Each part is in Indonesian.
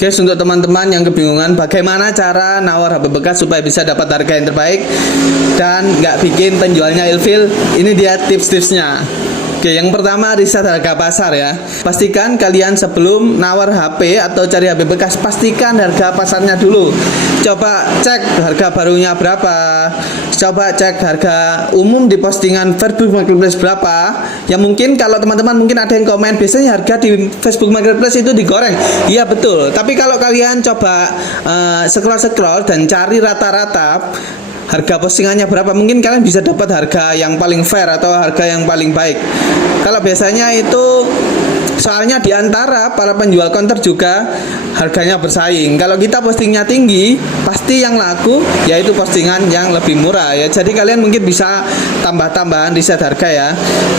Guys, untuk teman-teman yang kebingungan bagaimana cara nawar HP bekas supaya bisa dapat harga yang terbaik dan nggak bikin penjualnya ilfil, ini dia tips-tipsnya. Oke, yang pertama riset harga pasar ya. Pastikan kalian sebelum nawar HP atau cari HP bekas, pastikan harga pasarnya dulu. Coba cek harga barunya berapa. Coba cek harga umum di postingan Facebook Marketplace berapa. Ya mungkin kalau teman-teman mungkin ada yang komen, biasanya harga di Facebook Marketplace itu digoreng. Iya betul. Tapi kalau kalian coba scroll dan cari rata-rata harga postingannya berapa, mungkin kalian bisa dapat harga yang paling fair atau harga yang paling baik. Kalau biasanya itu soalnya diantara para penjual counter juga harganya bersaing. Kalau kita postingnya tinggi, pasti yang laku yaitu postingan yang lebih murah ya. Jadi kalian mungkin bisa tambah-tambahan riset harga ya.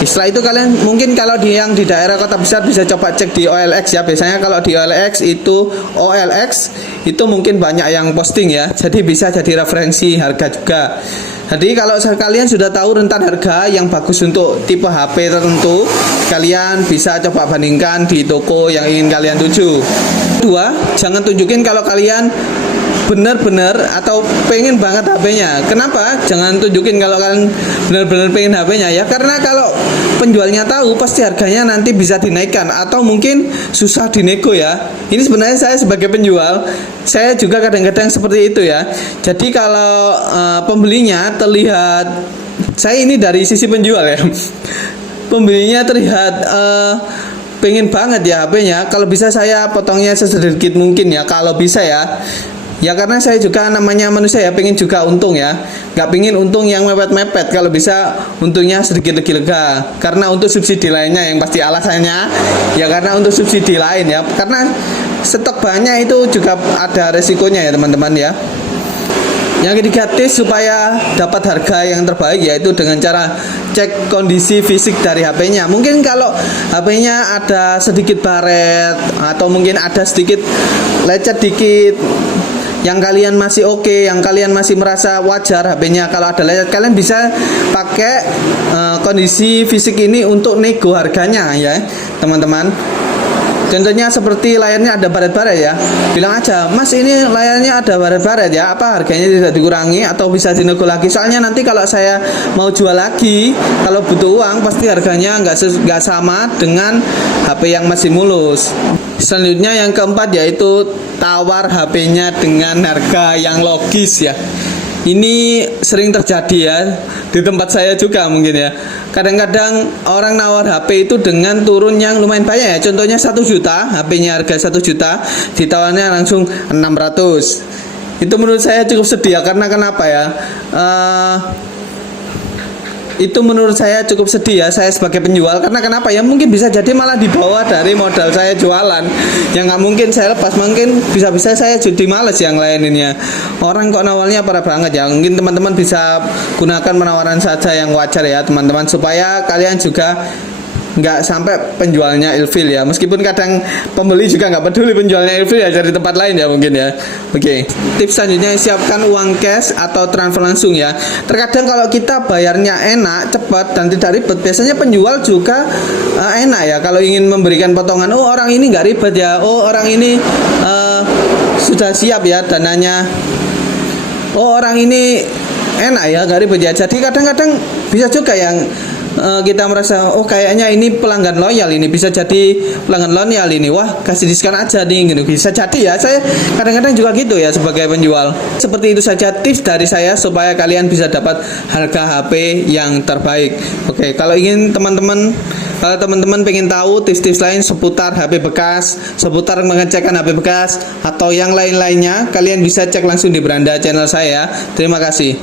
Setelah itu kalian mungkin kalau yang di daerah kota besar bisa coba cek di OLX ya. Biasanya kalau di OLX itu mungkin banyak yang posting ya. Jadi bisa jadi referensi harga juga. Jadi kalau kalian sudah tahu rentan harga yang bagus untuk tipe HP tertentu, kalian bisa coba bandingkan di toko yang ingin kalian tuju. Kedua, jangan tunjukin kalau kalian benar-benar atau pengen banget HP-nya. Kenapa? Jangan tunjukin kalau kalian benar-benar pengen HP-nya ya, karena kalau penjualnya tahu pasti harganya nanti bisa dinaikkan atau mungkin susah dinego ya. Ini sebenarnya saya sebagai penjual, saya juga kadang-kadang seperti itu ya. Jadi kalau pembelinya terlihat, saya ini dari sisi penjual ya. Pembelinya terlihat pengen banget ya HP-nya, kalau bisa saya potongnya sesedikit mungkin ya, kalau bisa ya. Ya karena saya juga namanya manusia ya, pengen juga untung ya. Gak pengen untung yang mepet-mepet, kalau bisa untungnya sedikit lebih lega. Karena untuk subsidi lainnya yang pasti alasannya ya karena untuk subsidi lain ya. Karena stok banyak itu juga ada resikonya ya teman-teman ya. Yang ketiga, tips supaya dapat harga yang terbaik yaitu dengan cara cek kondisi fisik dari HP-nya. Mungkin kalau HP-nya ada sedikit baret atau mungkin ada sedikit lecet dikit, yang kalian masih oke, yang kalian masih merasa wajar HP-nya kalau ada lecet, kalian bisa pakai kondisi fisik ini untuk nego harganya ya teman-teman. Contohnya seperti layarnya ada baret-baret ya, bilang aja, Mas ini layarnya ada baret-baret ya, apa harganya tidak dikurangi atau bisa dinego lagi, soalnya nanti kalau saya mau jual lagi, kalau butuh uang pasti harganya nggak sama dengan HP yang masih mulus. Selanjutnya yang keempat yaitu tawar HP-nya dengan harga yang logis ya. Ini sering terjadi ya di tempat saya juga mungkin ya. Kadang-kadang orang nawar HP itu dengan turun yang lumayan banyak ya. Contohnya 1 juta, HP-nya harga 1 juta, ditawarnya langsung 600. Itu menurut saya cukup sedih ya, karena kenapa ya? Itu menurut saya cukup sedih ya, saya sebagai penjual, karena kenapa ya, mungkin bisa jadi malah dibawa dari modal saya jualan yang nggak mungkin saya lepas, mungkin bisa-bisa saya jadi males yang lain ini ya. Orang kok nawarnya parah banget ya. Mungkin teman-teman bisa gunakan penawaran saja yang wajar ya teman-teman, supaya kalian juga nggak sampai penjualnya ilfil ya. Meskipun kadang pembeli juga nggak peduli penjualnya ilfil ya, dari tempat lain ya mungkin ya. Oke. Tips selanjutnya, siapkan uang cash atau transfer langsung ya. Terkadang kalau kita bayarnya enak, cepat dan tidak ribet, biasanya penjual juga enak ya kalau ingin memberikan potongan. Oh orang ini nggak ribet ya, oh orang ini sudah siap ya dananya, oh orang ini enak ya, nggak ribet ya. Jadi kadang-kadang bisa juga yang kita merasa, oh kayaknya ini pelanggan loyal, ini bisa jadi pelanggan loyal ini, wah kasih diskon aja nih gitu. Bisa jadi ya, saya kadang-kadang juga gitu ya sebagai penjual. Seperti itu saja tips dari saya supaya kalian bisa dapat harga HP yang terbaik. Oke, kalau teman-teman pengen tahu tips-tips lain seputar HP bekas, seputar mengecekkan HP bekas atau yang lain-lainnya, kalian bisa cek langsung di beranda channel saya. Terima kasih.